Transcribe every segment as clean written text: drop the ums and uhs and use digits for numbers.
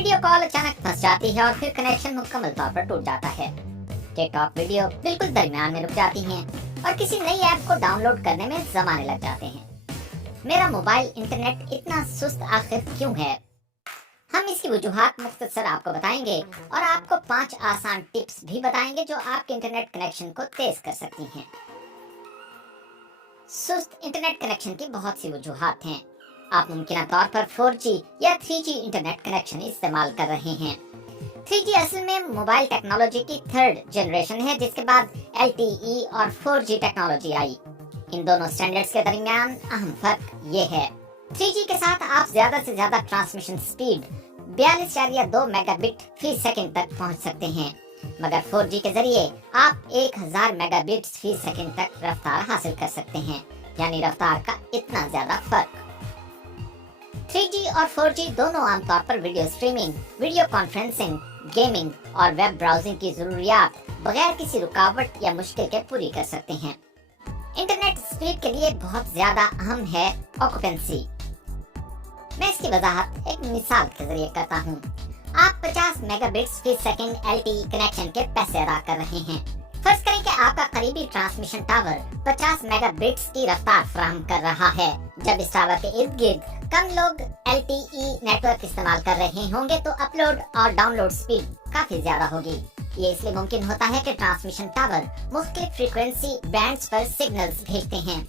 Video call अचानक फंस जाती है और फिर कनेक्शन मुकम्मल तौर पर टूट जाता है। टिकटॉक वीडियो बिल्कुल दरमियान में रुक जाती हैं और किसी नई ऐप को डाउनलोड करने में ज़माने लग जाते हैं। मेरा मोबाइल इंटरनेट इतना सुस्त आखिर क्यों है? हम इसकी वजूहात मुख्तसर आपको बताएंगे और आपको 5 आसान टिप्स भी बताएंगे जो आपके इंटरनेट कनेक्शन को तेज कर सकती हैं। सुस्त इंटरनेट कनेक्शन की बहुत सी वजूहात हैं। आप मुमकिन तौर पर 4G या 3G इंटरनेट कनेक्शन इस्तेमाल कर रहे हैं। 3G असल में मोबाइल टेक्नोलॉजी की 3rd जनरेशन है, जिसके बाद LTE और 4G टेक्नोलॉजी आई। इन दोनों स्टैंडर्ड्स के दरमियान अहम फर्क ये है, 3G के साथ आप ज्यादा से ज्यादा ट्रांसमिशन स्पीड 42.2 मेगाबिट फी सेकंड तक पहुंच सकते हैं, मगर 4G के जरिए आप 1000 मेगाबिट्स फी सेकंड तक रफ्तार हासिल कर सकते हैं, यानी रफ्तार का इतना ज्यादा फर्क। 3G और 4G दोनों आमतौर पर video streaming, video conferencing, gaming और वेब ब्राउजिंग की जरूरियात बगैर किसी रुकावट या मुश्किल के पूरी कर सकते हैं। इंटरनेट स्पीड के लिए बहुत ज्यादा अहम है ऑक्यूपेंसी। मैं इसकी वजाहत एक मिसाल के जरिए करता हूँ। आप 50 मेगाबिट्स फी सेकंड LTE कनेक्शन के पैसे अदा कर रहे हैं। फर्ज करें कि आपका करीबी ट्रांसमिशन टावर 50 मेगाबिट्स की रफ्तार फराहम कर रहा है। जब इस टावर के इर्द गिर्द कम लोग LTE नेटवर्क इस्तेमाल कर रहे होंगे तो अपलोड और डाउनलोड स्पीड काफी ज्यादा होगी। ये इसलिए मुमकिन होता है कि ट्रांसमिशन टावर मुख्तलिफ फ्रीक्वेंसी बैंड्स पर सिग्नल्स भेजते हैं।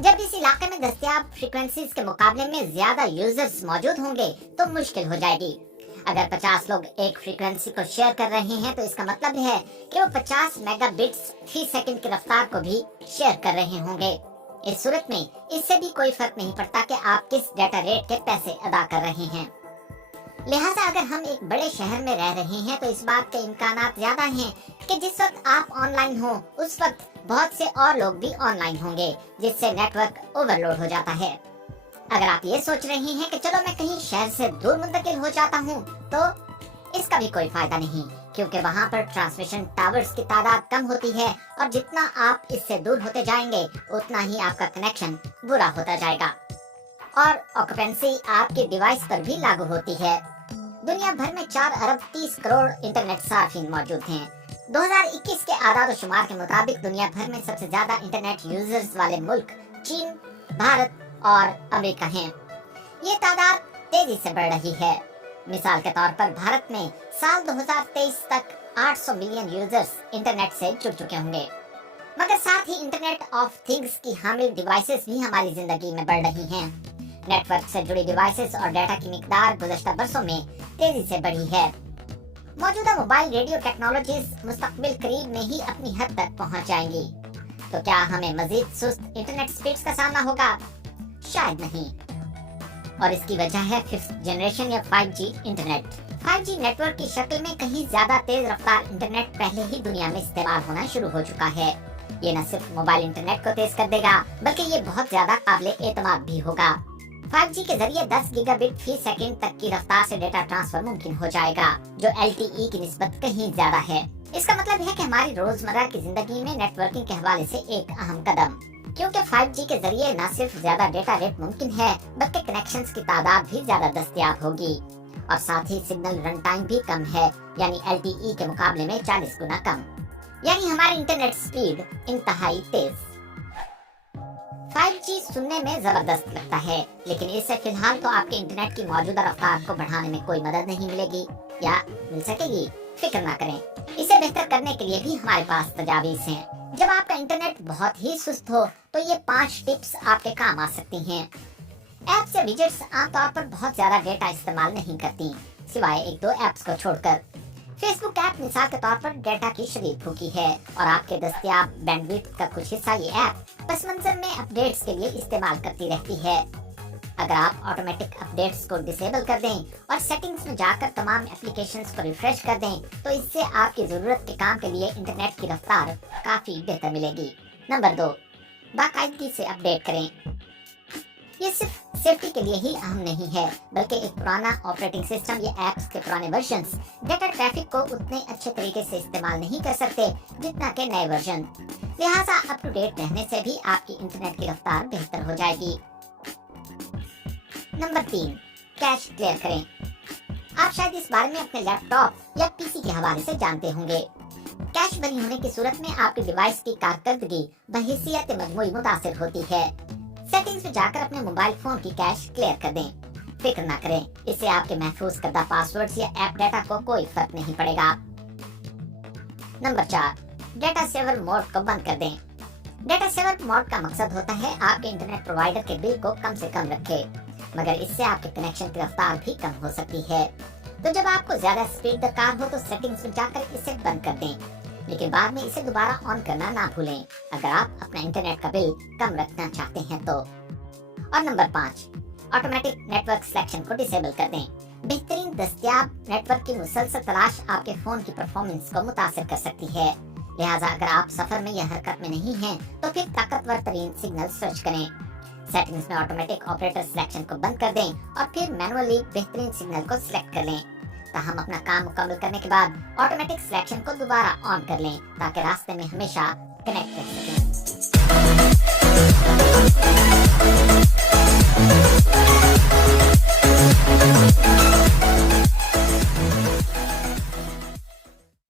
जब इस इलाके में दस्तयाब फ्रीक्वेंसीज के मुकाबले में ज्यादा यूजर्स मौजूद होंगे तो मुश्किल हो जाएगी। अगर 50 लोग एक फ्रीक्वेंसी को शेयर कर रहे हैं तो इसका मतलब है कि वो 50 मेगाबिट्स फी सेकंड की रफ्तार को भी शेयर कर रहे होंगे। इस सूरत में इससे भी कोई फर्क नहीं पड़ता कि आप किस डाटा रेट के पैसे अदा कर रहे हैं। लिहाजा अगर हम एक बड़े शहर में रह रहे हैं तो इस बात के इम्कानात ज्यादा हैं कि जिस वक्त आप ऑनलाइन हो उस वक्त बहुत से और लोग भी ऑनलाइन होंगे, जिससे नेटवर्क ओवरलोड हो जाता है। अगर आप ये सोच रहे हैं कि चलो मैं कहीं शहर से दूर मुंतकिल हो जाता हूँ, तो इसका भी कोई फायदा नहीं, क्योंकि वहाँ पर ट्रांसमिशन टावर्स की तादाद कम होती है और जितना आप इससे दूर होते जाएंगे उतना ही आपका कनेक्शन बुरा होता जाएगा और ऑक्यूपेंसी आपके डिवाइस पर भी लागू होती है। दुनिया भर में 4 अरब 30 करोड़ इंटरनेट सार्फिन मौजूद हैं। 2021 के आदाद शुमार के मुताबिक दुनिया भर में सबसे ज्यादा इंटरनेट यूजर्स वाले मुल्क चीन, भारत और अमेरिका हैं। ये तादाद तेजी से बढ़ रही है। मिसाल के तौर पर भारत में साल 2023 तक 800 मिलियन यूजर्स इंटरनेट से जुड़ चुके होंगे, मगर साथ ही इंटरनेट ऑफ थिंग्स की हामिल डिवाइसेस भी हमारी जिंदगी में बढ़ रही हैं। नेटवर्क से जुड़ी डिवाइसेस और डाटा की मिकदार गुज़श्ता बरसों में तेजी से बढ़ी है। मौजूदा मोबाइल रेडियो टेक्नोलॉजीज मुस्तकबिल करीब में ही अपनी हद तक पहुंच जाएंगी। तो क्या हमें मजीद सुस्त इंटरनेट स्पीड्स का सामना होगा? शायद नहीं, और इसकी वजह है 5th जनरेशन या 5G इंटरनेट। 5G नेटवर्क की शक्ल में कहीं ज्यादा तेज रफ्तार इंटरनेट पहले ही दुनिया में इस्तेमाल होना शुरू हो चुका है। ये न सिर्फ मोबाइल इंटरनेट को तेज कर देगा, बल्कि ये बहुत ज्यादा काबिल एतमाद भी होगा। 5G के जरिए 10 गीगाबिट फी सेकंड तक की रफ्तार से डेटा ट्रांसफर मुमकिन हो जाएगा, जो LTE की निस्बत कहीं ज्यादा है। इसका मतलब है कि हमारी रोजमर्रा की जिंदगी में नेटवर्किंग के हवाले से एक अहम कदम, क्योंकि 5G के जरिए न सिर्फ ज्यादा डेटा रेट मुमकिन है, बल्कि कनेक्शंस की तादाद भी ज्यादा दस्तयाब होगी और साथ ही सिग्नल रन टाइम भी कम है, यानी LTE के मुकाबले में 40 गुना कम, यानी हमारी इंटरनेट स्पीड इंतहाई तेज। 5G सुनने में जबरदस्त लगता है, लेकिन इससे फिलहाल तो आपके इंटरनेट की मौजूदा रफ्तार को बढ़ाने में कोई मदद नहीं मिलेगी या मिल सकेगी। फिक्र ना करें, इसे बेहतर करने के लिए भी हमारे पास तजावीज़ हैं। जब आपका इंटरनेट बहुत ही सुस्त हो तो ये 5 टिप्स आपके काम आ सकती हैं। ऐप्स या विजेट्स आमतौर पर बहुत ज्यादा डेटा इस्तेमाल नहीं करती, सिवाय 1-2 ऐप्स को छोड़कर। फेसबुक ऐप मिसाल के तौर पर डेटा की शदीद भूखी है और आपके दस्तयाब बैंडविड्थ का कुछ हिस्सा ये ऐप पस मंजर में अपडेट्स के लिए इस्तेमाल करती रहती है। अगर आप ऑटोमेटिक अपडेट्स को डिसेबल कर दें और सेटिंग्स में जाकर तमाम एप्लीकेशंस को रिफ्रेश कर दें तो इससे आपकी जरूरत के काम के लिए इंटरनेट की रफ्तार काफी बेहतर मिलेगी। नंबर 2, बाकायदगी से अपडेट करें। ये सिर्फ सेफ्टी के लिए ही अहम नहीं है, बल्कि एक पुराना ऑपरेटिंग सिस्टम या ऐप्स के पुराने वर्जन्स डेटा ट्रैफिक को उतने अच्छे तरीके से इस्तेमाल नहीं कर सकते जितना के नए वर्जन। लिहाजा अप टू डेट रहने से भी आपकी इंटरनेट की रफ्तार बेहतर हो जाएगी। नंबर 3, कैश क्लियर करें। आप शायद इस बारे में अपने लैपटॉप या पीसी के हवाले से जानते होंगे। कैश बंद होने की सूरत में आपके डिवाइस की कारकर्दगी बहैसियत मजमूई मुतासिर होती है। सेटिंग्स में जाकर अपने मोबाइल फोन की कैश क्लियर कर दें। फिक्र ना करें, इससे आपके महफूज करदा पासवर्ड्स या ऐप डाटा को कोई फर्क नहीं पड़ेगा। नंबर 4, डेटा सेवर मोड को बंद कर दें। डेटा सेवर मोड का मकसद होता है आपके इंटरनेट प्रोवाइडर के बिल को कम से कम रखे, मगर इससे आपके कनेक्शन की रफ्तार भी कम हो सकती है। तो जब आपको ज्यादा स्पीड दरकार हो तो सेटिंग्स में जाकर इसे बंद कर दें, लेकिन बाद में इसे दोबारा ऑन करना ना भूलें अगर आप अपना इंटरनेट का बिल कम रखना चाहते हैं तो। और नंबर 5, ऑटोमेटिक नेटवर्क सिलेक्शन को डिसेबल कर दें। बेहतरीन दस्तयाब नेटवर्क की मुसलसल तलाश आपके फोन की परफॉर्मेंस को मुतासिर कर सकती है, लिहाजा अगर आप सफर में या हरकत में नहीं हैं तो फिर ताकतवर तरीन सिग्नल सर्च करें। सेटिंग्स में ऑटोमेटिक ऑपरेटर सिलेक्शन को बंद कर दें और फिर मैनुअली बेहतरीन सिग्नल को सिलेक्ट कर लें। ताहम अपना काम मुकम्मल करने के बाद ऑटोमेटिक सिलेक्शन को दोबारा ऑन कर लें ताकि रास्ते में हमेशा कनेक्ट रह सकें।